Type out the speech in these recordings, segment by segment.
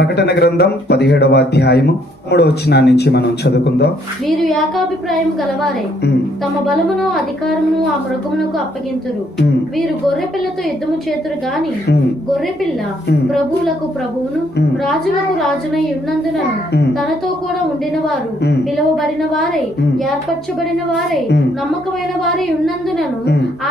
ప్రకటన గ్రంథం పదిహేడవ అధ్యాయము మూడవ వచ్చిన నుంచి మనం చదువుకుందాం వీరు ఏకాభిప్రాయం గలవారే తమ బలమును అధికారమును ఆ మృగమునకు అప్పగింతురు వీరు గొర్రె పిల్లతో యుద్ధము చేతురు గాని గొర్రె పిల్ల. ప్రభువులకు ప్రభువును. రాజులకు రాజునై ఉన్నందునను ఉమ్. తనతో కూడా ఉండిన వారు. పిలువబడిన వారై. ఏర్పరచబడిన వారై. నమ్మకమైన వారై ఉన్నందునను.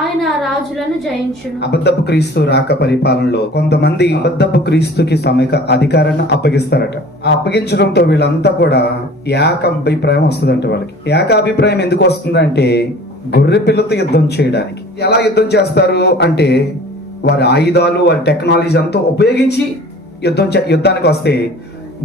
ఆయన ఆ రాజులను జయించును అబద్ధపు క్రీస్తు రాక పరిపాలనలో కొంతమంది అబద్ధపు క్రీస్తుకి సమయక అధికారాన్ని అప్పగిస్తారట. ఆ అప్పగించడంతో వీళ్ళంతా కూడా ఏక అభిప్రాయం వస్తుందంట వాళ్ళకి. ఏక అభిప్రాయం ఎందుకు వస్తుందంటే గొర్రె పిల్లతో యుద్ధం చేయడానికి. ఎలా యుద్ధం చేస్తారు అంటే వారి ఆయుధాలు వారి టెక్నాలజీ అంతా ఉపయోగించి యుద్ధం చే- యుద్ధానికి వస్తే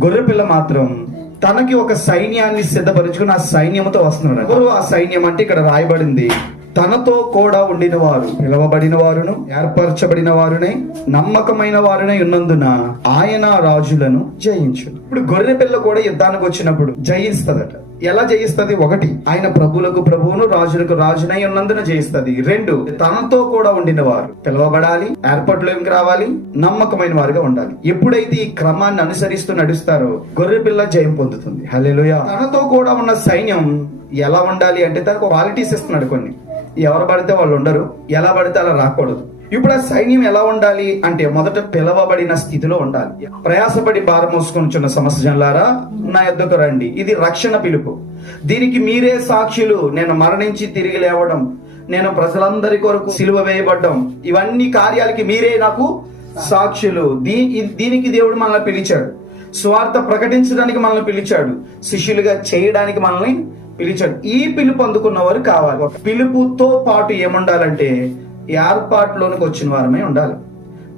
గొర్రె పిల్ల మాత్రం తనకి ఒక సైన్యాన్ని సిద్ధపరచుకుని ఆ సైన్యంతో వస్తున్నాడు ఎవరు ఆ సైన్యం అంటే ఇక్కడ రాయబడింది తనతో కూడా ఉండిన వారు పిలవబడిన వారును ఏర్పరచబడిన వారునే నమ్మకమైన వారునే ఉన్నందున ఆయన రాజులను జయించు ఇప్పుడు గొర్రె పిల్ల కూడా యుద్ధానికి వచ్చినప్పుడు జయిస్తుందట. ఎలా జయిస్తుంది? ఒకటి ఆయన ప్రభువులకు ప్రభువును రాజులకు రాజునై ఉన్నందున జయిస్తుంది. రెండు తనతో కూడా ఉండిన వారు పిలవబడాలి ఏర్పాట్లోకి రావాలి నమ్మకమైన వారుగా ఉండాలి. ఎప్పుడైతే ఈ క్రమాన్ని అనుసరిస్తూ నడుస్తారో గొర్రె పిల్ల జయం పొందుతుంది. హలే తనతో కూడా ఉన్న సైన్యం ఎలా ఉండాలి అంటే తనకు క్వాలిటీస్ ఇస్తున్నాడు కొన్ని. ఎవరు పడితే వాళ్ళు ఉండరు. ఎలా పడితే అలా రాకూడదు. ఇప్పుడు ఆ సైన్యం ఎలా ఉండాలి అంటే మొదట పిలవబడిన స్థితిలో ఉండాలి. ప్రయాసపడి భారం మోసుకొనిచున్న సమస్య జనులారా నా యొద్దకు రండి. ఇది రక్షణ పిలుపు. దీనికి మీరే సాక్షులు. నేను మరణించి తిరిగి లేవడం నేను ప్రజలందరి కొరకు సిలువ వేయబడ్డం ఇవన్నీ కార్యాలకి మీరే నాకు సాక్షులు. దీ దీనికి దేవుడు మనల్ని పిలిచాడు. స్వార్థ ప్రకటించడానికి మనల్ని పిలిచాడు. శిష్యులుగా చేయడానికి మనల్ని పిలిచాడు. ఈ పిలుపు అందుకున్న వారు కావాలి. ఒక పిలుపుతో పాటు ఏముండాలంటే ఏర్పాటులోనికి వచ్చిన వారమే ఉండాలి.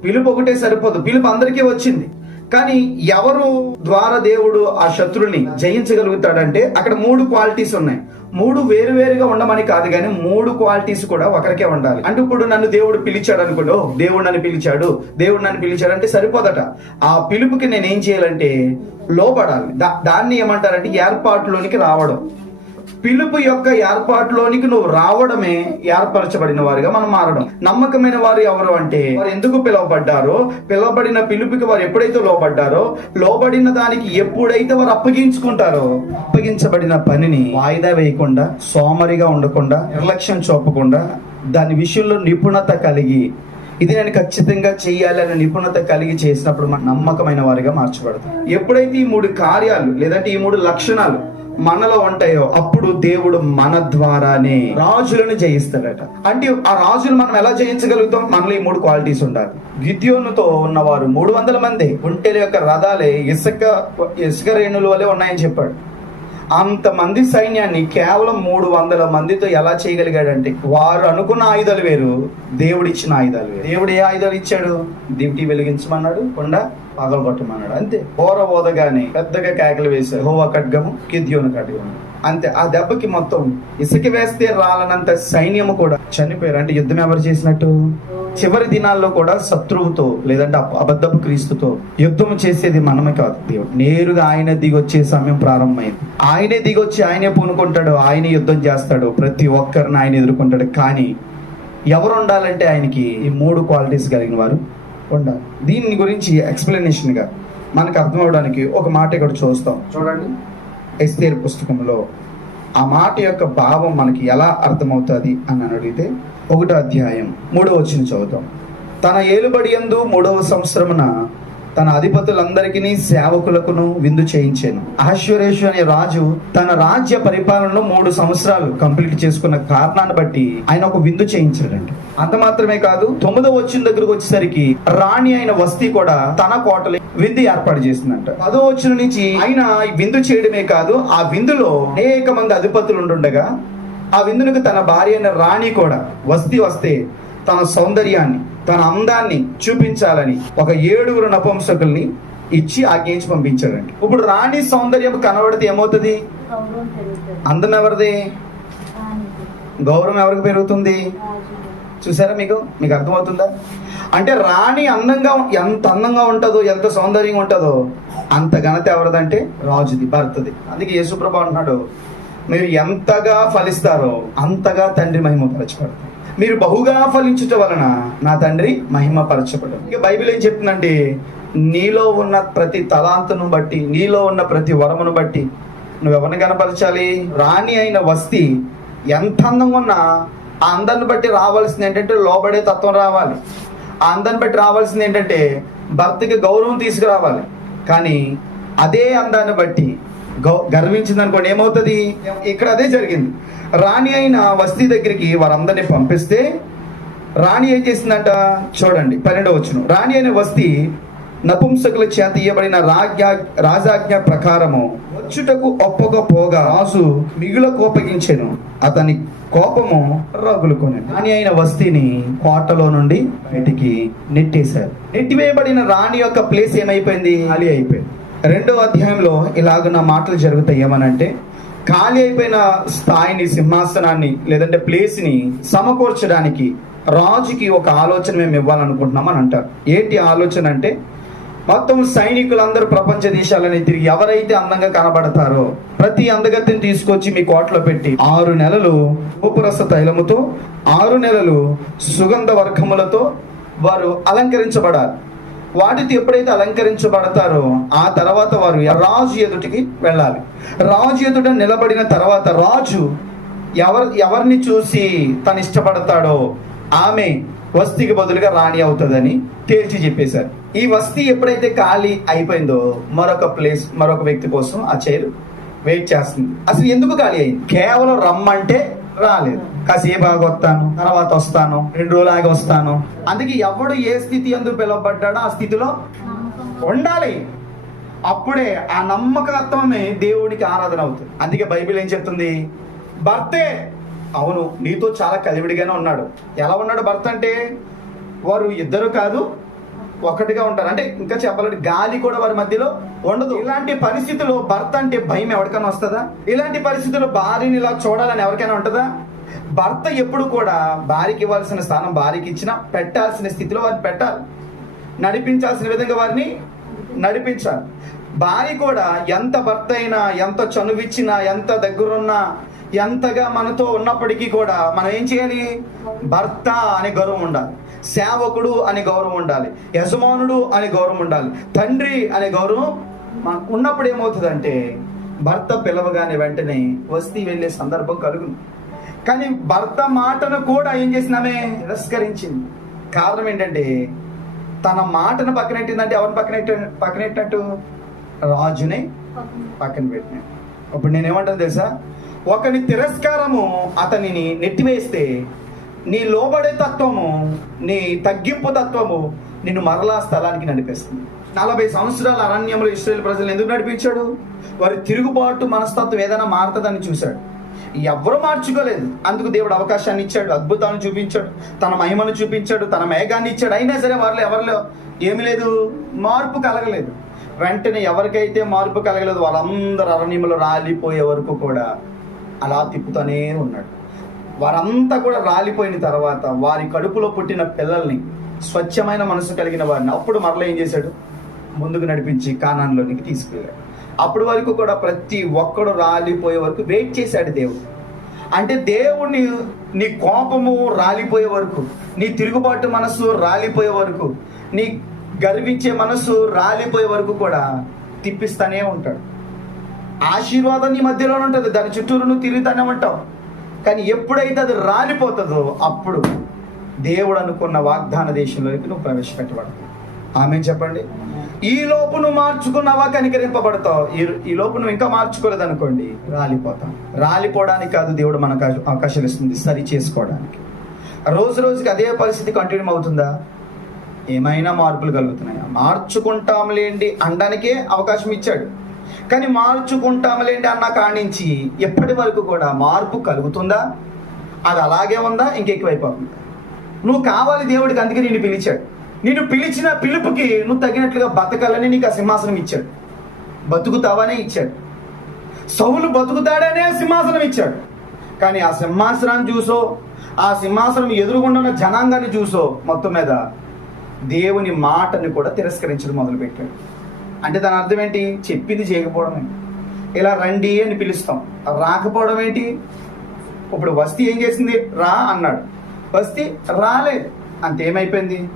పిలుపు ఒకటే సరిపోదు. పిలుపు అందరికీ వచ్చింది. కానీ ఎవరు ద్వారా దేవుడు ఆ శత్రుని జయించగలుగుతాడంటే అక్కడ మూడు క్వాలిటీస్ ఉన్నాయి. మూడు వేరు వేరుగా ఉండమని కాదు కానీ మూడు క్వాలిటీస్ కూడా ఒకరికే ఉండాలి. అంటే ఇప్పుడు నన్ను దేవుడు పిలిచాడు అనుకోండి. దేవుడు నన్ను పిలిచాడు. దేవుడు నన్ను పిలిచాడు అంటే సరిపోదట. ఆ పిలుపుకి నేను ఏం చేయాలంటే లోపడాలి దా- దాన్ని ఏమంటారంటే ఏర్పాటులోనికి రావడం. పిలుపు యొక్క ఏర్పాటులోనికి నువ్వు రావడమే ఏర్పరచబడిన వారిగా మనం మారడం. నమ్మకమైన వారు ఎవరు అంటే వారు ఎందుకు పిలువబడ్డారో పిలువబడిన పిలుపుకి వారు ఎప్పుడైతే లోబడ్డారో లోబడిన దానికి ఎప్పుడైతే వారు అప్పగించుకుంటారో అప్పగించబడిన పనిని వాయిదా వేయకుండా సోమరిగా ఉండకుండా నిర్లక్ష్యం చూపకుండా దాని విషయంలో నిపుణత కలిగి ఇది నేను ఖచ్చితంగా చెయ్యాలి అనే నిపుణత కలిగి చేసినప్పుడు మన నమ్మకమైన వారిగా మార్చబడతాం. ఎప్పుడైతే ఈ మూడు కార్యాలు లేదంటే ఈ మూడు లక్షణాలు మనలో ఉంటాయో అప్పుడు దేవుడు మన ద్వారానే రాజులను జయిస్తాడట. అంటే ఆ రాజులు మనం ఎలా జయించగలుగుతాం? మనలో ఈ మూడు క్వాలిటీస్ ఉండాలి. గిద్యోనుతో ఉన్నవారు మూడు వందల మంది ఒంటెల యొక్క రథాలే ఇసుక ఇసుక రేణుల వలె ఉన్నాయని చెప్పాడు. అంతమంది సైన్యాన్ని కేవలం మూడు వందల మందితో ఎలా చేయగలిగాడంటే వారు అనుకున్న ఆయుధాలు వేరు దేవుడిచ్చిన ఆయుధాలు వేరు. దేవుడు ఏ ఆయుధాలు ఇచ్చాడు? దివిటి వెలిగించమన్నాడు కొండ. పగలు కొట్టమన్నాడు అంతే. ఓర ఓదగానే పెద్దగా కేకలు వేశారు. హోవా ఖడ్గము కిద్యోను ఖడ్గము. అంతే. ఆ దెబ్బకి మొత్తం ఇసుక వేస్తే రాలనంత సైన్యము కూడా చనిపోయారు. అంటే యుద్ధం ఎవరు చేసినట్టు? చివరి దినాల్లో కూడా శత్రువుతో లేదంటే అబద్ధపు క్రీస్తుతో యుద్ధం చేసేది మనమే కాదు దేవుడు. నేరుగా ఆయన దిగొచ్చే సమయం ప్రారంభమైంది. ఆయనే దిగొచ్చి ఆయనే పూనుకుంటాడు. ఆయనే యుద్ధం చేస్తాడు. ప్రతి ఒక్కరిని ఆయన ఎదుర్కొంటాడు. కానీ ఎవరు ఉండాలంటే ఆయనకి ఈ మూడు క్వాలిటీస్ కలిగిన వారు. ఉండాలి. దీని గురించి explanation గా మనకు అర్థం అవడానికి ఒక మాట ఇక్కడ చూస్తాం. చూడండి. ఎస్తేర్ పుస్తకంలో ఆ మాట యొక్క భావం మనకి ఎలా అర్థమవుతుంది అని అడిగితే ఒకటో అధ్యాయం మూడో వచ్చిన చదువుతాం. తన ఏలుబడి యందు మూడవ సంవత్సరమున తన అధిపతులందరికీ సేవకులకును విందు చేయించాను. అహశ్వరేషు అనే రాజు తన రాజ్య పరిపాలనలో మూడు సంవత్సరాలు కంప్లీట్ చేసుకున్న కారణాన్ని బట్టి ఆయన ఒక విందు చేయించాడండి అంత మాత్రమే కాదు తొమ్మిదో వచ్చిన దగ్గరకు వచ్చేసరికి రాణి అయిన వస్తీ కూడా తన కోటలో విందు ఏర్పాటు చేసిందంట. పదో వచ్చిన నుంచి ఆయన విందు చేయడమే కాదు ఆ విందులో అనేక మంది అధిపతులు ఉండుండగా ఆ విందునికి తన భార్య అయిన రాణి కూడా వస్తీ వస్తే తన సౌందర్యాన్ని తన అందాన్ని చూపించాలని ఒక ఏడుగురు నపుంసకుల్ని ఇచ్చి ఆజ్ఞయించి పంపించాడండి. ఇప్పుడు రాణి సౌందర్యం కనబడితే ఏమవుతుంది? అందం ఎవరిది? గౌరవం ఎవరికి పెరుగుతుంది? చూసారా మీకు? మీకు అర్థమవుతుందా? అంటే రాణి అందంగా ఎంత అందంగా ఉంటుందో ఎంత సౌందర్యంగా ఉంటుందో అంత ఘనత ఎవరిదంటే రాజుది భర్తది. అందుకే యేసుప్రభు అంటున్నాడు మీరు ఎంతగా ఫలిస్తారో అంతగా తండ్రి మహిమపరచబడతారు మీరు బహుగా ఫలించుట వలన నా తండ్రి మహిమపరచబడదు ఇక బైబిల్ ఏం చెప్తుందంటే నీలో ఉన్న ప్రతి తలాంతను బట్టి నీలో ఉన్న ప్రతి వరమును బట్టి నువ్వు ఎవరిని కనపరచాలి? రాణి అయిన వస్తి ఎంత అందంగా ఉన్నా ఆ అందాన్ని బట్టి రావాల్సింది ఏంటంటే లోబడే తత్వం రావాలి. ఆ అందాన్ని బట్టి రావాల్సింది ఏంటంటే భర్తకి గౌరవం తీసుకురావాలి. కానీ అదే అందాన్ని బట్టి గర్వించింది అనుకోండి ఏమవుతుంది? ఇక్కడ అదే జరిగింది. రాణి అయిన వస్తీ దగ్గరికి వారందరినీ పంపిస్తే రాణి ఏం చేసిందంట? చూడండి పన్నెండవ వచ్చును రాణి అయిన వస్తి నపుంసకుల చేత ఇవ్వబడిన రాజ్ఞ రాజాజ్ఞ ప్రకారము వచ్చుటకు ఒప్పకపోగా రాజు మిగుల కోపగించెను. అతని కోపము రగులుకొని రాణి అయిన వస్తిని కోటలో నుండి బయటికి నెట్టేశారు. నెట్టివేయబడిన రాణి యొక్క ప్లేస్ ఏమైపోయింది? ఖాళీ అయిపోయింది. రెండో అధ్యాయంలో ఇలాగున్న మాటలు జరుగుతాయి ఏమనంటే ఖాళీ అయిపోయిన స్థాయిని సింహాసనాన్ని లేదంటే ప్లేస్ని సమకూర్చడానికి రాజుకి ఒక ఆలోచన మేము ఇవ్వాలనుకుంటున్నాం అని అంటారు. ఏంటి ఆలోచన అంటే మొత్తం సైనికులందరూ ప్రపంచ దేశాలని తిరిగి ఎవరైతే అందంగా కనబడతారో ప్రతి అందగత్తిని తీసుకొచ్చి మీ కోటలో పెట్టి ఆరు నెలలు ఉపరస తైలముతో ఆరు నెలలు సుగంధ వర్గములతో వారు అలంకరించబడాలి. వాటితో ఎప్పుడైతే అలంకరించబడతారో ఆ తర్వాత వారు రాజు ఎదుటికి వెళ్ళాలి. రాజు ఎదుట నిలబడిన తర్వాత రాజు ఎవరు ఎవరిని చూసి తను ఇష్టపడతాడో ఆమె వస్తికి బదులుగా రాణి అవుతుందని తేల్చి చెప్పేశారు. ఈ వస్తీ ఎప్పుడైతే ఖాళీ అయిపోయిందో మరొక ప్లేస్ మరొక వ్యక్తి కోసం ఆ చైర్ వెయిట్ చేస్తుంది. అసలు ఎందుకు ఖాళీ అయింది? కేవలం రమ్మంటే రాలేదు. కాసేపు ఆగి వస్తాను తర్వాత వస్తాను రెండు రోజులు ఆగి వస్తాను. అందుకే ఎవడు ఏ స్థితి ఎందుకు పిలువబడ్డాడో ఆ స్థితిలో ఉండాలి. అప్పుడే ఆ నమ్మకత్వమే దేవుడికి ఆరాధన అవుతుంది. అందుకే బైబిల్ ఏం చెప్తుంది? భర్తే అవును నీతో చాలా కలివిడిగానే ఉన్నాడు. ఎలా ఉన్నాడు భర్త అంటే వారు ఇద్దరు కాదు ఒకటిగా ఉంటారు. అంటే ఇంకా చెప్పాలంటే గాలి కూడా వారి మధ్యలో ఉండదు. ఇలాంటి పరిస్థితుల్లో భర్త అంటే భయం ఎవరికైనా వస్తుందా? ఇలాంటి పరిస్థితుల్లో భార్యని ఇలా చూడాలని ఎవరికైనా ఉంటుందా? భర్త ఎప్పుడు కూడా భార్యకి ఇవ్వాల్సిన స్థానం భార్యకి ఇచ్చినా పెట్టాల్సిన స్థితిలో వారిని పెట్టాలి. నడిపించాల్సిన విధంగా వారిని నడిపించాలి. భార్య కూడా ఎంత భర్త అయినా ఎంత చనువిచ్చినా ఎంత దగ్గరున్నా ఎంతగా మనతో ఉన్నప్పటికీ కూడా మనం ఏం చేయాలి? భర్త అనే గౌరవం ఉండాలి. సేవకుడు అనే గౌరవం ఉండాలి. యజమానుడు అనే గౌరవం ఉండాలి. తండ్రి అనే గౌరవం మనకు ఉన్నప్పుడు ఏమవుతుందంటే భర్త పిలవగానే వెంటనే వస్తీ వెళ్ళే సందర్భం కలుగును. కానీ భర్త మాటను కూడా ఏం చేసినామే? తిరస్కరించింది. కారణం ఏంటంటే తన మాటను పక్కనెట్టిందంటే ఎవరిని పక్కనెట్ట పక్కనెట్టినట్టు రాజుని పక్కన పెట్టిన ఇప్పుడు నేనేమంటాను తెలుసా? ఒకని తిరస్కారము అతనిని నెట్టివేస్తే నీ లోబడే తత్వము నీ తగ్గింపు తత్వము నిన్ను మరలా స్థలానికి నడిపిస్తుంది. నలభై సంవత్సరాల అరణ్యంలో ఇస్రాయేల్ ప్రజలు ఎందుకు నడిపించాడు? వారి తిరుగుబాటు మనస్తత్వం ఏదైనా మారుతుందని చూశాడు. ఎవరు మార్చుకోలేదు. అందుకు దేవుడు అవకాశాన్ని ఇచ్చాడు అద్భుతాలను చూపించాడు తన మహిమను చూపించాడు తన మేఘాన్ని ఇచ్చాడు. అయినా సరే వారిలో ఎవరిలో ఏమి లేదు మార్పు కలగలేదు. వెంటనే ఎవరికైతే మార్పు కలగలేదు వాళ్ళందరూ అరణ్యంలో రాలిపోయే వరకు కూడా అలా తిప్పుతూనే ఉన్నాడు. వారంతా కూడా రాలిపోయిన తర్వాత వారి కడుపులో పుట్టిన పిల్లల్ని స్వచ్ఛమైన మనసు కలిగిన వారిని అప్పుడు మరలా ఏం చేశాడు? ముందుకు నడిపించి కానాన్లోనికి తీసుకెళ్ళాడు. అప్పటి వరకు కూడా ప్రతి ఒక్కడు రాలిపోయే వరకు వెయిట్ చేశాడు దేవుడు. అంటే దేవుణ్ణి నీ కోపము రాలిపోయే వరకు నీ తిరుగుబాటు మనసు రాలిపోయే వరకు నీ గర్వించే మనసు రాలిపోయే వరకు కూడా తిప్పిస్తానే ఉంటాడు. ఆశీర్వాదం నీ మధ్యలోనే ఉంటుంది. దాని చుట్టూరు నువ్వు తిరుగుతానే ఉంటావు. కానీ ఎప్పుడైతే అది రాలిపోతుందో అప్పుడు దేవుడు అనుకున్న వాగ్దాన దేశంలోకి నువ్వు ప్రవేశపెట్టబడతావు. ఆమె చెప్పండి? ఈ లోపు నువ్వు మార్చుకున్నావా కనికరింపబడతావు? ఈ ఈ లోపు నువ్వు ఇంకా మార్చుకోలేదు అనుకోండి రాలిపోతాం. రాలిపోవడానికి కాదు దేవుడు మనకు అవకాశం ఇస్తుంది సరి చేసుకోవడానికి. రోజు రోజుకి అదే పరిస్థితి కంటిన్యూ అవుతుందా? ఏమైనా మార్పులు కలుగుతున్నాయా? మార్చుకుంటాంలేండి అనడానికే అవకాశం ఇచ్చాడు. కానీ మార్చుకుంటాంలేండి అన్న కాణించి ఎప్పటి వరకు కూడా మార్పు కలుగుతుందా? అది అలాగే ఉందా? ఇంకెక్కువైపోతుందా? నువ్వు కావాలి దేవుడికి అందుకే నిన్ను పిలిచాడు. నిన్ను పిలిచిన పిలుపుకి నువ్వు తగినట్లుగా బతకాలని నీకు ఆ సింహాసనం ఇచ్చాడు. బతుకుతావనే ఇచ్చాడు. సౌలు బతుకుతాడనే సింహాసనం ఇచ్చాడు. కానీ ఆ సింహాసనాన్ని చూసో ఆ సింహాసనం ఎదురుగుండా జనాంగాన్ని చూసో మొత్తం మీద దేవుని మాటని కూడా తిరస్కరించడం మొదలుపెట్టాడు. అంటే దాని అర్థం ఏంటి? చెప్పింది చేయకపోవడమే ఇలా రండి అని పిలుస్తాం. రాకపోవడం ఏంటి? ఇప్పుడు వస్తీ ఏం చేసింది? రా అన్నాడు. వస్తి రాలేదు. అంతేమైపోయింది?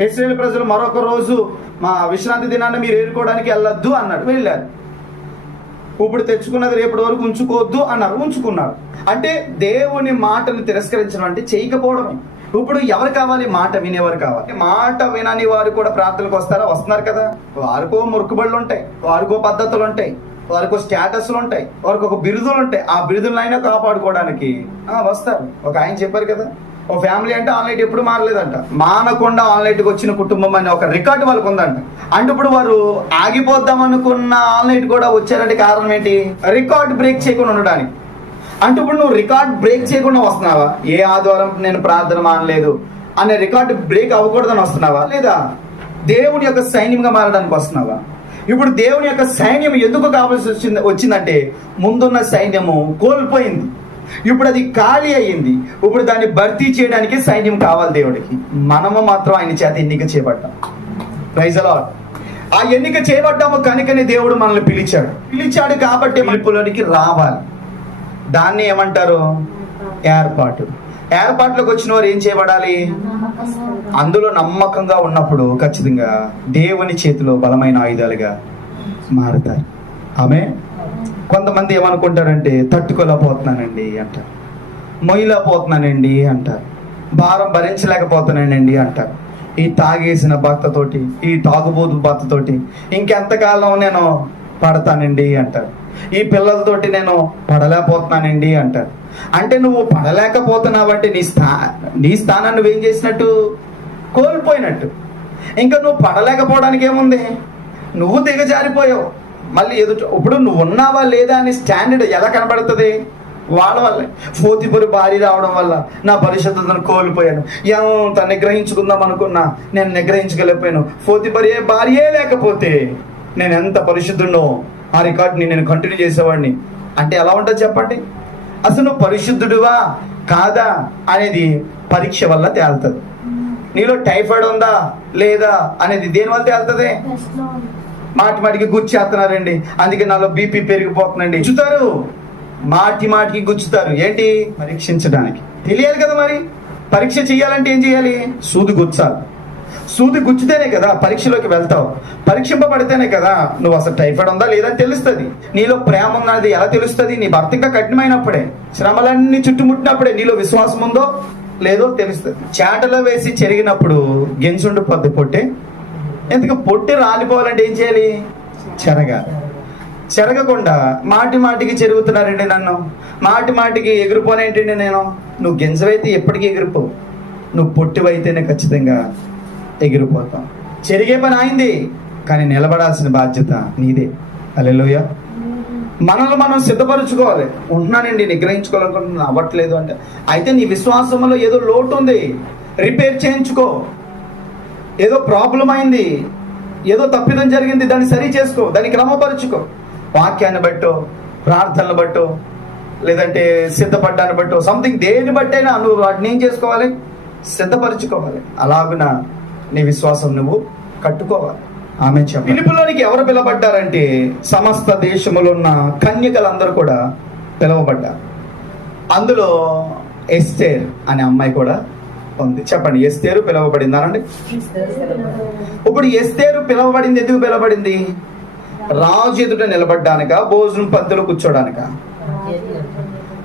ఇస్రాయేల్ ప్రజలు మరొక రోజు మా విశ్రాంతి దినాన్ని మీరు ఏరుకోవడానికి వెళ్ళొద్దు అన్నాడు. వెళ్ళారు. ఇప్పుడు తెచ్చుకున్నది రేపటి వరకు ఉంచుకోవద్దు అన్నారు. ఉంచుకున్నారు. అంటే దేవుని మాటను తిరస్కరించడం అంటే చేయకపోవడమే. ఇప్పుడు ఎవరు కావాలి? మాట వినేవారు కావాలి. మాట వినని వారు కూడా ప్రార్థనలకు వస్తారా? వస్తున్నారు కదా. వారికో మురుకుబడులు ఉంటాయి. వారికో పద్ధతులు ఉంటాయి. వారికో స్టేటస్లు ఉంటాయి. వారికి ఒక బిరుదులు ఉంటాయి. ఆ బిరుదులైనా కాపాడుకోవడానికి. వస్తారు. ఒక ఆయన చెప్పారు కదా. ఓ ఫ్యామిలీ అంటే ఆన్లైట్ ఎప్పుడు మారలేదంట. మానకుండా ఆన్లైట్కి వచ్చిన కుటుంబం అనే ఒక రికార్డు వాళ్ళకు ఉందంట. అంటే ఇప్పుడు వారు ఆగిపోద్దాం అనుకున్న ఆన్లైట్ కూడా వచ్చారంటే కారణం ఏంటి? రికార్డ్ బ్రేక్ చేయకుండా ఉండడానికి. అంటే ఇప్పుడు నువ్వు రికార్డ్ బ్రేక్ చేయకుండా వస్తున్నావా? ఏ ఆదివారం నేను ప్రార్థన మానలేదు అనే రికార్డ్ బ్రేక్ అవ్వకూడదని వస్తున్నావా? లేదా దేవుని యొక్క సైన్యంగా మారడానికి వస్తున్నావా? ఇప్పుడు దేవుని యొక్క సైన్యం ఎందుకు కావాల్సి వచ్చింది వచ్చిందంటే ముందున్న సైన్యము కోల్పోయింది. ఇప్పుడు అది ఖాళీ అయ్యింది. ఇప్పుడు దాన్ని భర్తీ చేయడానికి సైన్యం కావాలి దేవుడికి. మనము మాత్రం ఆయన చేత ఎన్నిక చేపట్టాం ప్రైజ్ అలాడ్ ఆ ఎన్నిక చేయబడ్డాము కనుకనే దేవుడు మనల్ని పిలిచాడు. పిలిచాడు కాబట్టి పిలుపులోనికి రావాలి. దాన్ని ఏమంటారు? ఏర్పాటు. ఏర్పాట్లోకి వచ్చిన వారు ఏం చేయబడాలి? అందులో నమ్మకంగా ఉన్నప్పుడు ఖచ్చితంగా దేవుని చేతిలో బలమైన ఆయుధాలుగా మారుతారు. ఆమె కొంతమంది ఏమనుకుంటారంటే తట్టుకోలేకపోతున్నానండి అంటారు. మొయ్యలేకపోతున్నానండి అంటారు. భారం భరించలేకపోతున్నానండి అంటారు. ఈ తాగేసిన భర్తతోటి ఈ తాగుబోతు భర్తతోటి ఇంకెంతకాలం నేను పడతానండి అంటారు. ఈ పిల్లలతోటి నేను పడలేకపోతున్నానండి అంటారు. అంటే నువ్వు పడలేకపోతున్నావంటే నీ స్థా నీ స్థానాన్ని నువ్వేం చేసినట్టు? కోల్పోయినట్టు. ఇంకా నువ్వు పడలేకపోవడానికి ఏముంది? నువ్వు దిగజారిపోయావు. మళ్ళీ ఎదుట ఇప్పుడు నువ్వు ఉన్నావా లేదా అని స్టాండర్డ్ ఎలా కనబడుతుంది? వాళ్ళ వల్లే. ఫోతిపురి భారీ రావడం వల్ల నా పరిశుద్ధతను కోల్పోయాను. ఎంత నిగ్రహించుకుందాం అనుకున్నా నేను నిగ్రహించగలిగిపోయాను. ఫోతిపరి భార్యే లేకపోతే నేను ఎంత పరిశుద్ధున్నో ఆ రికార్డుని నేను కంటిన్యూ చేసేవాడిని. అంటే ఎలా ఉంటుంది చెప్పండి? అసలు నువ్వు పరిశుద్ధుడివా కాదా అనేది పరీక్ష వల్ల తేలుతుంది. నీలో టైఫాయిడ్ ఉందా లేదా అనేది దేని వల్ల తేలుతుంది? మాటి మాటికి గుచ్చేస్తున్నారండి అందుకే నాలో బీపీ పెరిగిపోతుందండి. గుచ్చుతారు మాటి మాటికి గుచ్చుతారు. ఏంటి? పరీక్షించడానికి. తెలియాలి కదా మరి. పరీక్ష చేయాలంటే ఏం చేయాలి సూది గుచ్చాలి. సూది గుచ్చితేనే కదా పరీక్షలోకి వెళ్తావు. పరీక్షింపబడితేనే కదా నువ్వు అసలు టైఫాయిడ్ ఉందా లేదా అని తెలుస్తుంది. నీలో ప్రేమ ఉన్నది ఎలా తెలుస్తుంది? నీ భర్త ఇంకా కఠినమైనప్పుడే. శ్రమలన్నీ చుట్టుముట్టినప్పుడే నీలో విశ్వాసం ఉందో లేదో తెలుస్తుంది. చేటలో వేసి చెరిగినప్పుడు గెంజుండు పొద్దు పొట్టే. ఎందుకు? పొట్టి రాలిపోవాలంటే ఏం చేయాలి? చెరగాలి. చెరగకుండా మాటి మాటికి చెరుగుతున్నారండి నన్ను. మాటి మాటికి ఎగిరిపోనేంటండి నేను. నువ్వు గింజవైతే ఎప్పటికీ ఎగిరిపోవు నువ్వు పొట్టివైతేనే ఖచ్చితంగా ఎగిరిపోతాం చెరిగే పని అయింది కానీ నిలబడాల్సిన బాధ్యత నీదే. అలెలుయ మనల్ని మనం సిద్ధపరచుకోవాలి. ఉంటున్నానండి నిగ్రహించుకోవాలనుకుంటున్నా అవ్వట్లేదు అంటే. అయితే నీ విశ్వాసంలో ఏదో లోటు ఉంది. రిపేర్ చేయించుకో. ఏదో ప్రాబ్లం అయింది. ఏదో తప్పిదం జరిగింది. దాన్ని సరి చేసుకో. దాన్ని క్రమపరుచుకో. వాక్యాన్ని బట్టో ప్రార్థనలు బట్టో లేదంటే సిద్ధపడ్డాన్ని బట్టో సంథింగ్ దేని బట్టైనా నువ్వు వాటిని ఏం చేసుకోవాలి? సిద్ధపరచుకోవాలి. అలాగున నీ విశ్వాసం నువ్వు కట్టుకోవాలి. ఆమె పిలుపులోనికి ఎవరు పిలవబడ్డారంటే సమస్త దేశములో ఉన్న కన్యకలందరూ కూడా పిలువబడ్డారు. అందులో ఎస్తేర్ అనే అమ్మాయి కూడా ఉంది. చెప్పండి ఎస్తేరు పిలువబడిందానండి ఇప్పుడు ఎస్తేరు పిలువబడింది ఎందుకు పిలువబడింది? రాజు ఎదుట నిలబడ్డానిక భోజనం పంతులు కూర్చోడానిక.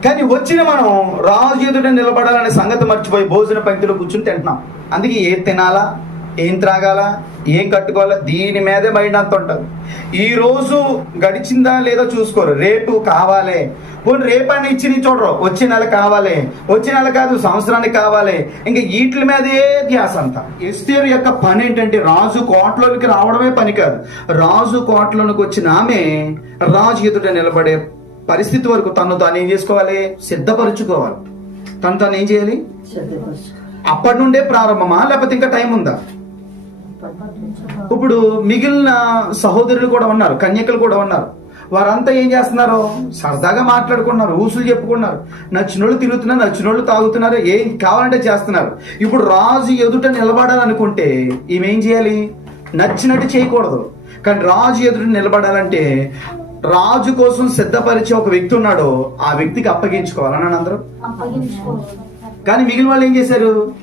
కానీ వచ్చిన మనం రాజు ఎదుట నిలబడాలనే సంగతి మర్చిపోయి భోజన పంక్తిలో కూర్చుని తింటున్నాం. అందుకే ఏది తినాలా? ఏం త్రాగాలా? ఏం కట్టుకోవాలా? దీని మీదే మైండ్ అంత ఉంటుంది. ఈ రోజు గడిచిందా లేదా చూసుకోరు. రేపు కావాలి. పోనీ రేపు అని ఇచ్చి చూడరు. వచ్చే నెల కావాలి. వచ్చే నెల కాదు సంవత్సరానికి కావాలి. ఇంకా వీటి మీదే ధ్యాస అంతా. ఎస్తేరు యొక్క పని ఏంటంటే రాజు కోటలోనికి రావడమే పని కాదు. రాజు కోటలోనికి వచ్చిన ఆమె రాజు ఎదుట నిలబడే పరిస్థితి వరకు తను తాను ఏం చేసుకోవాలి? సిద్ధపరచుకోవాలి. తను తాను ఏం చేయాలి? అప్పటి నుండే ప్రారంభమా? లేకపోతే ఇంకా టైం ఉందా? ఇప్పుడు మిగిలిన సహోదరులు కూడా ఉన్నారు కన్యకలు కూడా ఉన్నారు. వారంతా ఏం చేస్తున్నారు? సరదాగా మాట్లాడుకున్నారు ఊసులు చెప్పుకున్నారు. నచ్చినోళ్ళు తిరుగుతున్నారు నచ్చినోళ్ళు తాగుతున్నారు ఏం కావాలంటే చేస్తున్నారు. ఇప్పుడు రాజు ఎదుట నిలబడాలనుకుంటే ఈమె ఏం చేయాలి? నచ్చినట్టు చేయకూడదు. కానీ రాజు ఎదుట నిలబడాలంటే రాజు కోసం సిద్ధపరిచే ఒక వ్యక్తి ఉన్నాడు ఆ వ్యక్తికి అప్పగించుకోవాలని అందరూ? కానీ మిగిలిన వాళ్ళు ఏం చేశారు?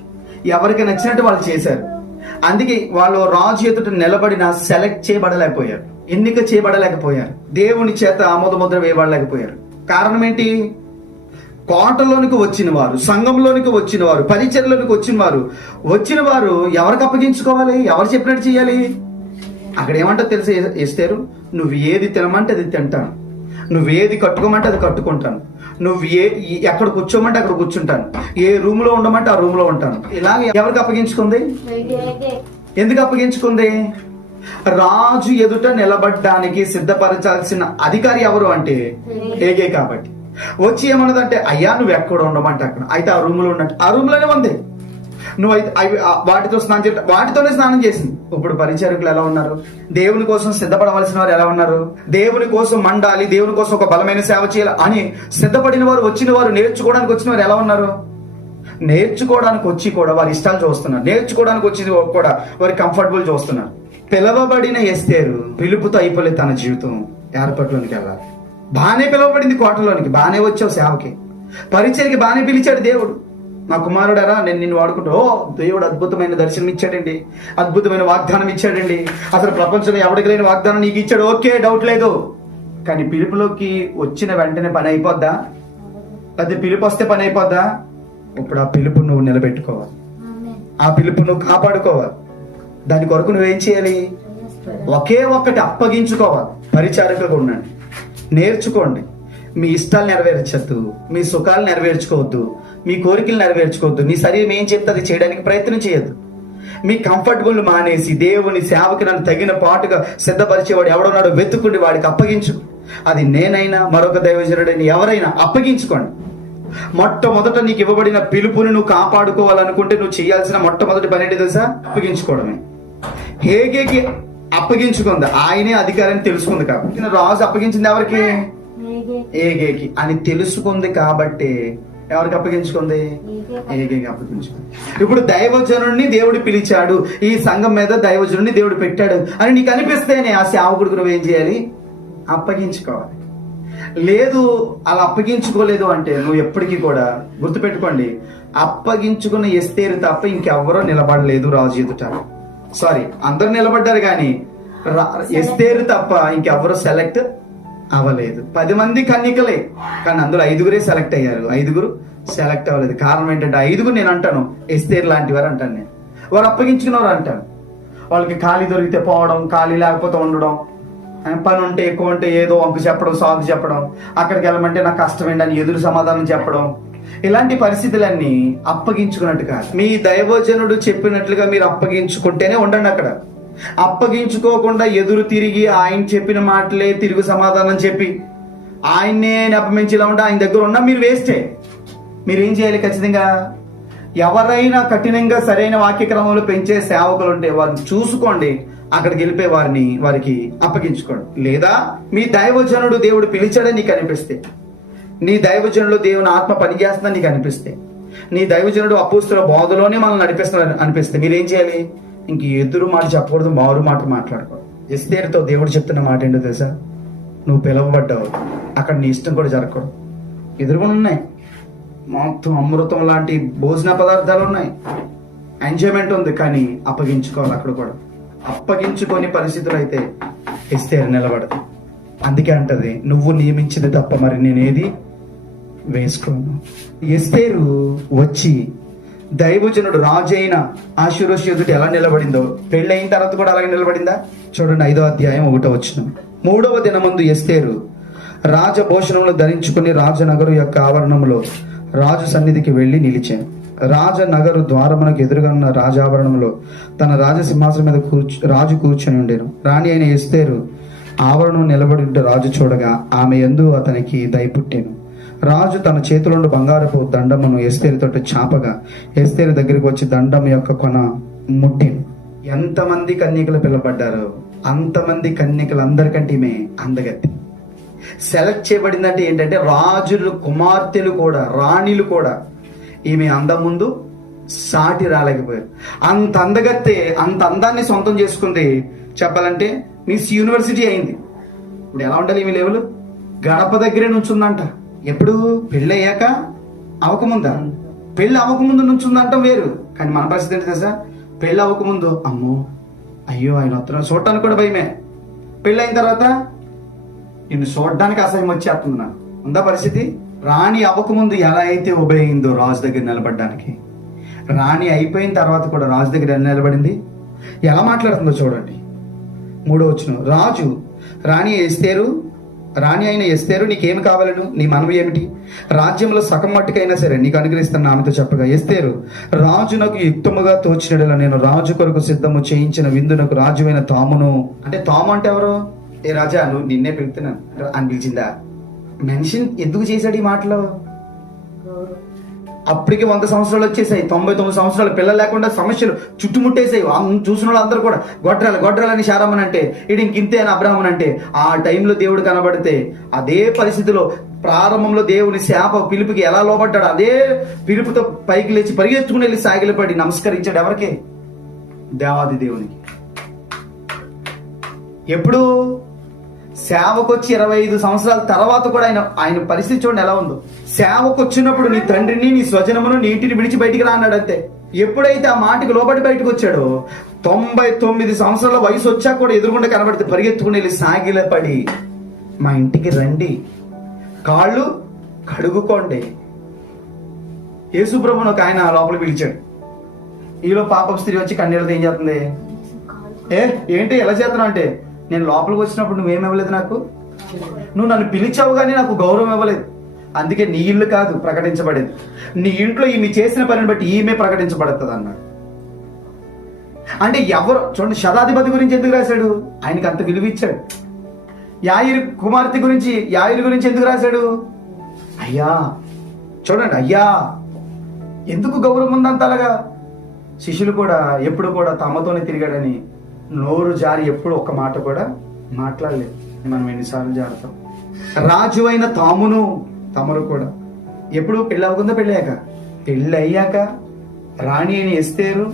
ఎవరికి నచ్చినట్టు వాళ్ళు చేశారు. అందుకే వాళ్ళు రాజు ఎదుట నిలబడిన సెలెక్ట్ చేయబడలేకపోయారు. ఎన్నిక చేయబడలేకపోయారు. దేవుని చేత ఆమోద ముద్ర వేయబడలేకపోయారు. కారణం ఏంటి? కోటలోనికి వచ్చిన వారు సంఘంలోనికి వచ్చిన వారు పరిచయలోనికి వచ్చిన వారు వచ్చిన వారు ఎవరికి అప్పగించుకోవాలి? ఎవరు చెప్పినట్టు చేయాలి? అక్కడ ఏమంటారు తెలిసి ఇస్తారు నువ్వు ఏది తినమంటే అది తింటాను. నువ్వు ఏది కట్టుకోమంటే అది కట్టుకుంటాను. నువ్వు ఏ ఎక్కడ కూర్చోమంటే అక్కడ కూర్చుంటాను. ఏ రూమ్లో ఉండమంటే ఆ రూమ్లో ఉంటాను. ఇలాగ ఎవరికి అప్పగించుకుంది? ఎందుకు అప్పగించుకుంది? రాజు ఎదుట నిలబడ్డానికి సిద్ధపరచాల్సిన అధికారి ఎవరు అంటే ఏగే కాబట్టి. వచ్చి ఏమన్నదంటే అయ్యా నువ్వు ఎక్కడ ఉండమంటే అక్కడ. అయితే ఆ రూమ్లో ఉన్నట్టు ఆ రూమ్లోనే ఉంది. నువ్వు అయితే అవి వాటితో స్నానం చేయ వాటితోనే స్నానం చేసింది. ఇప్పుడు పరిచారకులు ఎలా ఉన్నారు? దేవుని కోసం సిద్ధపడవలసిన వారు ఎలా ఉన్నారు? దేవుని కోసం మండాలి దేవుని కోసం ఒక బలమైన సేవ చేయాలి అని సిద్ధపడిన వారు వచ్చిన వారు నేర్చుకోవడానికి వచ్చిన వారు ఎలా ఉన్నారు? నేర్చుకోవడానికి వచ్చి కూడా వారి ఇష్టాలు చూస్తున్నారు. నేర్చుకోవడానికి వచ్చి కూడా వారి కంఫర్టబుల్ చూస్తున్నారు. పిలవబడిన ఎస్తేరు పిలుపుతో అయిపోలేదు తన జీవితం. ఏర్పాటులోనికి వెళ్ళాలి. బాగానే పిలవబడింది కోటలోనికి. బాగానే వచ్చావు సేవకి. పరిచయకి బాగానే పిలిచాడు దేవుడు. నా కుమారుడారా నేను నిన్ను వాడుకుంటూ. ఓ దేవుడు అద్భుతమైన దర్శనం ఇచ్చాడండి. అద్భుతమైన వాగ్దానం ఇచ్చాడండి. అసలు ప్రపంచంలో ఎవరికి లేని వాగ్దానం నీకు ఇచ్చాడు? ఓకే డౌట్ లేదు. కానీ పిలుపులోకి వచ్చిన వెంటనే పని అయిపోద్దా? అది పిలుపు వస్తే పని అయిపోద్దా? ఇప్పుడు ఆ పిలుపు నువ్వు నిలబెట్టుకోవాలి. ఆ పిలుపు నువ్వు కాపాడుకోవాలి. దాని కొరకు నువ్వేం చేయాలి? ఒకే ఒక్కటి అప్పగించుకోవాలి. పరిచారకులుగా ఉండండి. నేర్చుకోండి. మీ ఇష్టాలు నెరవేర్చద్దు. మీ సుఖాలు నెరవేర్చుకోవద్దు. మీ కోరికలు నెరవేర్చుకోవద్దు. మీ శరీరం ఏం చెప్తే అది చేయడానికి ప్రయత్నం చేయొద్దు మీ కంఫర్టబుల్ మానేసి దేవుని సేవకి నన్ను తగిన పాటుగా సిద్ధపరిచేవాడు ఎవడున్నాడో వెతుకుండి వాడికి అప్పగించు. అది నేనైనా మరొక దైవజనుడైన ఎవరైనా అప్పగించుకోండి. మొట్టమొదట నీకు ఇవ్వబడిన పిలుపుని నువ్వు కాపాడుకోవాలనుకుంటే నువ్వు చేయాల్సిన మొట్టమొదటి పని ఏంటి తెలుసా? అప్పగించుకోవడమే. హేగేకి అప్పగించుకుంది. ఆయనే అధికారాన్ని తెలుసుకుంది కాబట్టి. రాజు అప్పగించింది ఎవరికి? ఏగేకి అని తెలుసుకుంది కాబట్టి ఎవరికి అప్పగించుకుంది? ఏగేకి అప్పగించుకుంది? ఇప్పుడు దైవజనుడిని దేవుడు పిలిచాడు ఈ సంఘం మీద దైవజనుడిని దేవుడు పెట్టాడు అని నీకు అనిపిస్తేనే ఆ సేవకుడికి నువ్వు ఏం చేయాలి? అప్పగించుకోవాలి. లేదు అలా అప్పగించుకోలేదు అంటే నువ్వు ఎప్పటికీ కూడా గుర్తుపెట్టుకోండి అప్పగించుకున్న ఎస్తేరు తప్ప ఇంకెవ్వరూ నిలబడలేదు రాజు ఎదుట. సారీ అందరూ నిలబడ్డారు కానీ ఎస్తేరు తప్ప ఇంకెవ్వరు సెలెక్ట్ అవ్వలేదు. పది మంది కన్యకలే కానీ అందులో ఐదుగురే సెలెక్ట్ అయ్యారు. ఐదుగురు సెలెక్ట్ అవ్వలేదు. కారణం ఏంటంటే ఐదుగురు నేను అంటాను. ఎస్తేర్ లాంటి వారు అంటాను నేను. వారు అప్పగించుకున్నవారు అంటాను. వాళ్ళకి ఖాళీ దొరికితే పోవడం ఖాళీ లేకపోతే ఉండడం పని ఉంటే ఎక్కువ ఉంటే ఏదో వంకు చెప్పడం సాగు చెప్పడం అక్కడికి వెళ్ళమంటే నాకు కష్టమేంటి అని ఎదురు సమాధానం చెప్పడం. ఇలాంటి పరిస్థితులన్నీ అప్పగించుకున్నట్టు కాదు. మీ దైవజనుడు చెప్పినట్లుగా మీరు అప్పగించుకుంటేనే ఉండండి అక్కడ. అప్పగించుకోకుండా ఎదురు తిరిగి ఆయన చెప్పిన మాటలే తిరుగు సమాధానం చెప్పి ఆయన్నే నెపమించేలా ఉంటే ఆయన దగ్గర ఉన్నా మీరు వేస్టే మీరేం చేయాలి ఖచ్చితంగా? ఎవరైనా కఠినంగా సరైన వాక్యక్రమంలో పెంచే సేవకులు ఉంటే వారిని చూసుకోండి అక్కడికి వెళ్ళిపోయి వారిని వారికి అప్పగించుకోండి. లేదా మీ దైవజనుడు దేవుడు పిలిచాడని నీకు అనిపిస్తే నీ దైవజనుడు దేవుని ఆత్మ పనిచేస్తుందని నీకు అనిపిస్తే నీ దైవజనుడు అప్పుస్తున్న బోధలోనే మనల్ని నడిపిస్తున్నాడు అనిపిస్తే మీరేం చేయాలి? ఇంక ఎదురు మాట చెప్పకూడదు మారు మాట మాట్లాడకూడదు ఎస్తేరుతో దేవుడు చెప్తున్న మాట ఏంటో తెలుసా? నువ్వు పిలవబడ్డావు. అక్కడ నీ ఇష్టం కూడా జరగకూడదు. ఎదురుగా ఉన్నాయి. మొత్తం అమృతం లాంటి భోజన పదార్థాలు ఉన్నాయి. ఎంజాయ్మెంట్ ఉంది కానీ అప్పగించుకోవాలి అక్కడ కూడా. అప్పగించుకొని పరిస్థితులు అయితే ఎస్తేరు నిలబడదు. అందుకే అంటది నువ్వు నియమించింది తప్ప మరి నేనేది వేసుకోను. ఎస్తేరు వచ్చి దైవజనుడు రాజు అయిన ఎదుటి ఎలా నిలబడిందో? పెళ్ళి అయిన తర్వాత కూడా అలాగే నిలబడిందా? చూడండి ఐదో అధ్యాయం ఒకటో వచ్చిన మూడవ దినమందు ఎస్తేరు రాజభూషణములు ధరించుకుని రాజనగరు యొక్క ఆవరణములో రాజు సన్నిధికి వెళ్ళి నిలిచాను. రాజనగరు ద్వారమునకు ఎదురుగా ఉన్న రాజావరణంలో తన రాజసింహాసనం మీద కూర్చు రాజు కూర్చొని ఉండేను. రాణి అయిన ఎస్తేరు ఆవరణం నిలబడి ఉంటే రాజు చూడగా ఆమె ఎందు అతనికి దయపుట్టాను రాజు తన చేతిలోని బంగారపు దండమును ఎస్తేరు తోటి చాపగా ఎస్తేరు దగ్గరికి వచ్చి దండం యొక్క కొన ముట్టిను ఎంతమంది కన్యకలు పిలబడ్డారో అంతమంది కన్యకలందరికంటే ఈమె అందగత్తి. సెలెక్ట్ చేయబడిందంటే ఏంటంటే రాజులు కుమార్తెలు కూడా రాణిలు కూడా ఈమె అందం ముందు సాటి రాలేకపోయారు. అంత అందగత్తే అంత అందాన్ని సొంతం చేసుకుంది చెప్పాలంటే మిస్ యూనివర్సిటీ అయింది. ఇప్పుడు ఎలా ఉండాలి ఈమె లెవెల్? గడప దగ్గరే నుంచుందంట. ఎప్పుడు పెళ్ళి అయ్యాక అవకముందా పెళ్ళి అవకముందు నుంచుందంటాం వేరు. కానీ మన పరిస్థితి ఏంటి తెలుసా? పెళ్ళి అవ్వకముందు అమ్మో అయ్యో ఆయన వస్తున్నాడు. చూడటానికి కూడా భయమే. పెళ్ళి అయిన తర్వాత నిన్ను చూడడానికి అసహ్యం వచ్చేస్తుంది నాకు. ఉందా పరిస్థితి? రాణి అవ్వకముందు ఎలా అయితే ఉభయిందో రాజు దగ్గర నిలబడడానికి. రాణి అయిపోయిన తర్వాత కూడా రాజు దగ్గర ఎలా నిలబడింది? ఎలా మాట్లాడుతుందో చూడండి. మూడో వచ్చిన రాజు రాణి వేస్తేరు రాణి అయిన ఎస్తేరు నీకేం కావాలను? నీ మనవి ఏమిటి? రాజ్యంలో సగం మట్టుకైనా సరే నీకు అనుగ్రహిస్తాను ఆమెతో చెప్పగా ఎస్తేరు రాజునకు యుక్తముగా తోచినడల నేను రాజు కొరకు సిద్ధము చేయించిన విందునకు రాజువైన తామును. అంటే తాము అంటే ఎవరు? ఏ రాజా నువ్వు నిన్నే పిలుతున్నాను. అనిపించిందా మెన్షన్ ఎందుకు చేశాడు ఈ మాటలో? అప్పటికి వంద సంవత్సరాలు వచ్చేసాయి. తొంభై తొమ్మిది సంవత్సరాలు పిల్లలు లేకుండా సమస్యలు చుట్టుముట్టేసాయి. అం- చూసిన వాళ్ళందరూ కూడా గొడ్రాలు గొడ్రాలని శారమ్మని అంటే ఇడి ఇంకింతే అని అబ్రాహ్మణ్ అంటే ఆ టైంలో దేవుడు కనబడితే అదే పరిస్థితిలో ప్రారంభంలో దేవుని శాప పిలుపుకి ఎలా లోబడ్డాడు అదే పిలుపుతో పైకి లేచి పరిగెత్తుకుని వెళ్ళి సాగిలపడి నమస్కరించాడు ఎవరికి? దేవాది దేవునికి. ఎప్పుడు సేవకొచ్చి ఇరవై ఐదు సంవత్సరాల తర్వాత కూడా ఆయన ఆయన పరిస్థితి చూడండి ఎలా ఉందో. సేవకు వచ్చినప్పుడు నీ తండ్రిని నీ స్వజనమును నీ ఇంటిని విడిచి బయటికి రా అన్నాడు అంతే ఎప్పుడైతే ఆ మాటకి లోబడి బయటకు వచ్చాడో తొంభై తొమ్మిది సంవత్సరాల వయసు వచ్చాక కూడా ఎదురుగుండా కనబడితే పరిగెత్తుకుని వెళ్ళి సాగిలపడి మా ఇంటికి రండి. కాళ్ళు కడుగుకోండి. యేసుప్రభుని ఒక ఆయన లోపల పిలిచాడు. ఈలో పాప స్త్రీ వచ్చి కన్నీళ్ళతో ఏం చేస్తుంది? ఏ ఏంటి ఎలా చేస్తున్నావు? అంటే నేను లోపలికి వచ్చినప్పుడు నువ్వేం ఇవ్వలేదు నాకు? నువ్వు నన్ను పిలిచావు కానీ నాకు గౌరవం ఇవ్వలేదు. అందుకే నీ ఇల్లు కాదు ప్రకటించబడేది. నీ ఇంట్లో ఈమె చేసిన పనిని బట్టి ఈమె ప్రకటించబడుతుంది అన్నాడు. అంటే ఎవరు చూడండి శతాధిపతి గురించి ఎందుకు రాశాడు? ఆయనకి అంత విలువ ఇచ్చాడు. యాయిరు కుమార్తె గురించి యాయిరు గురించి ఎందుకు రాశాడు? అయ్యా చూడండి అయ్యా ఎందుకు గౌరవం ఉంది అలాగా? శిష్యులు కూడా ఎప్పుడు కూడా తమతోనే తిరిగాడని నోరు జారి ఎప్పుడు ఒక్క మాట కూడా మాట్లాడలేదు. మనం ఎన్నిసార్లు జారుతాం. రాజు అయిన తామును తమరు కూడా. ఎప్పుడు పెళ్ళి అవ్వకుండా పెళ్ళాక పెళ్ళి అయ్యాక రాణి అయిన ఎస్తేరు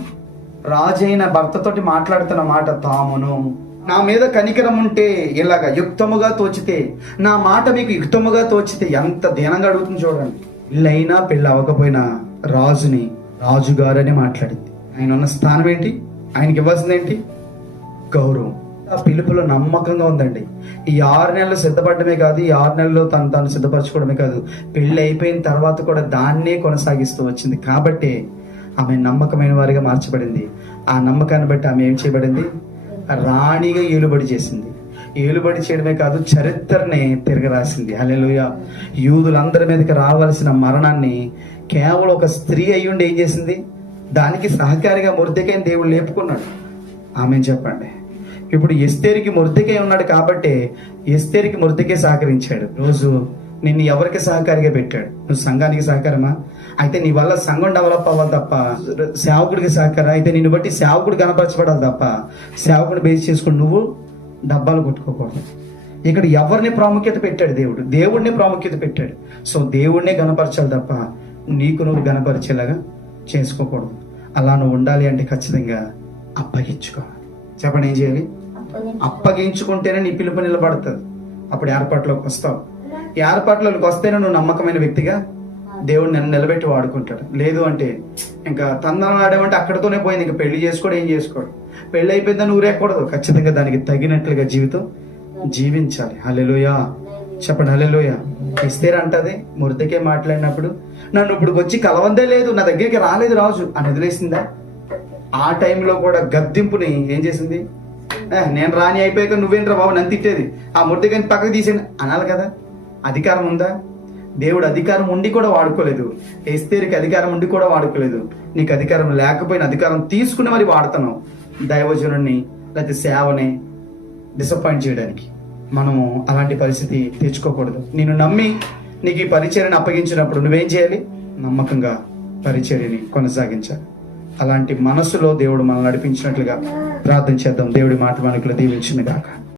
రాజు అయిన భర్తతోటి మాట్లాడుతున్న మాట తామును. నా మీద కనికరం ఉంటే ఇలాగ యుక్తముగా తోచితే నా మాట మీకు యుక్తముగా తోచితే ఎంత దీనంగా అడుగుతుంది చూడండి. పెళ్ళైనా పెళ్ళి అవ్వకపోయినా రాజుని రాజుగారని మాట్లాడింది. ఆయన ఉన్న స్థానం ఏంటి? ఆయనకి ఇవ్వాల్సింది ఏంటి? గౌరవం. ఆ పిలుపులో నమ్మకంగా ఉందండి. ఈ ఆరు నెలలు సిద్ధపడమే కాదు ఈ ఆరు నెలల్లో తను తను సిద్ధపరచుకోవడమే కాదు పెళ్ళి అయిపోయిన తర్వాత కూడా దాన్నే కొనసాగిస్తూ వచ్చింది. కాబట్టి ఆమె నమ్మకమైన వారిగా మార్చబడింది. ఆ నమ్మకాన్ని బట్టి ఆమె ఏం చేయబడింది? రాణిగా ఏలుబడి చేసింది. ఏలుబడి చేయడమే కాదు చరిత్రనే తిరగరాసింది. అలెలుయ యూదులందరి మీదకి రావాల్సిన మరణాన్ని కేవలం ఒక స్త్రీ అయ్యుండి ఏం చేసింది? దానికి సహకారిగా మురిదకైన దేవుడు లేపుకున్నాడు. ఆమె చెప్పండి. ఇప్పుడు ఎస్తేరికి మురిదకే ఉన్నాడు కాబట్టి ఎస్తేరికి మురిదకే సహకరించాడు. రోజు నిన్ను ఎవరికి సహకారిగా పెట్టాడు? నువ్వు సంఘానికి సహకారమా? అయితే నీ వల్ల సంఘం డెవలప్ అవ్వాలి తప్ప సేవకుడికి సహకారం. అయితే నిన్ను బట్టి సేవకుడు కనపరచబడాలి తప్ప సేవకుడు బేస్ చేసుకుని నువ్వు డబ్బాలు కొట్టుకోకూడదు. ఇక్కడ ఎవరిని ప్రాముఖ్యత పెట్టాడు దేవుడు? దేవుడిని ప్రాముఖ్యత పెట్టాడు. సో దేవుడినే గనపరచాలి తప్ప నీకు నువ్వు గనపరిచేలాగా చేసుకోకూడదు. అలా నువ్వు ఉండాలి అంటే ఖచ్చితంగా అప్పగించుకోవాలి. చెప్పండి ఏం చేయాలి? అప్పగించుకుంటేనే నీ పిలుపు నిలబడుతుంది. అప్పుడు ఏర్పాట్లోకి వస్తావు. ఏర్పాట్లోకి వస్తేనే నువ్వు నమ్మకమైన వ్యక్తిగా దేవుడు నన్ను నిలబెట్టి వాడుకుంటాడు. లేదు అంటే ఇంకా తందనం ఆడేమంటే అక్కడతోనే పోయింది. ఇంకా పెళ్ళి చేసుకోడు ఏం చేసుకోడు. పెళ్ళి అయిపోయిందని ఊరేకూడదు ఖచ్చితంగా దానికి తగినట్లుగా జీవితం జీవించాలి. హలెలుయా చెప్పండి హల్లెలూయా. ఇస్తేర్ అంటది మురితకే మాట్లాడినప్పుడు నన్ను ఇప్పుడు వచ్చి కలవందే లేదు నా దగ్గరికి రాలేదు రాజు అని వదిలేసిందా? ఆ టైంలో కూడా గద్దింపుని ఏం చేసింది? నేను రాని అయిపోయాక నువ్వేంట్రా బాబు? నన్ను తిట్టేది. ఆ మురితకాని పక్కకు తీసేయండి. అనాలి కదా. అధికారం ఉందా? దేవుడు అధికారం ఉండి కూడా వాడుకోలేదు. ఎస్తేరికి అధికారం ఉండి కూడా వాడుకోలేదు. నీకు అధికారం లేకపోయినా అధికారం తీసుకుని మరి వాడుతున్నావు. దైవజనుడిని లేకపోతే సేవని డిసప్పాయింట్ చేయడానికి. మనము అలాంటి పరిస్థితి తెచ్చుకోకూడదు. నేను నమ్మి నీకు ఈ పరిచర్యని అప్పగించినప్పుడు నువ్వేం చేయాలి? నమ్మకంగా పరిచర్యని కొనసాగించాలి. అలాంటి మనసులో దేవుడు మనల్ని నడిపించినట్లుగా ప్రార్థన చేద్దాం. దేవుడి మాట మనకులు దీవించింది కాక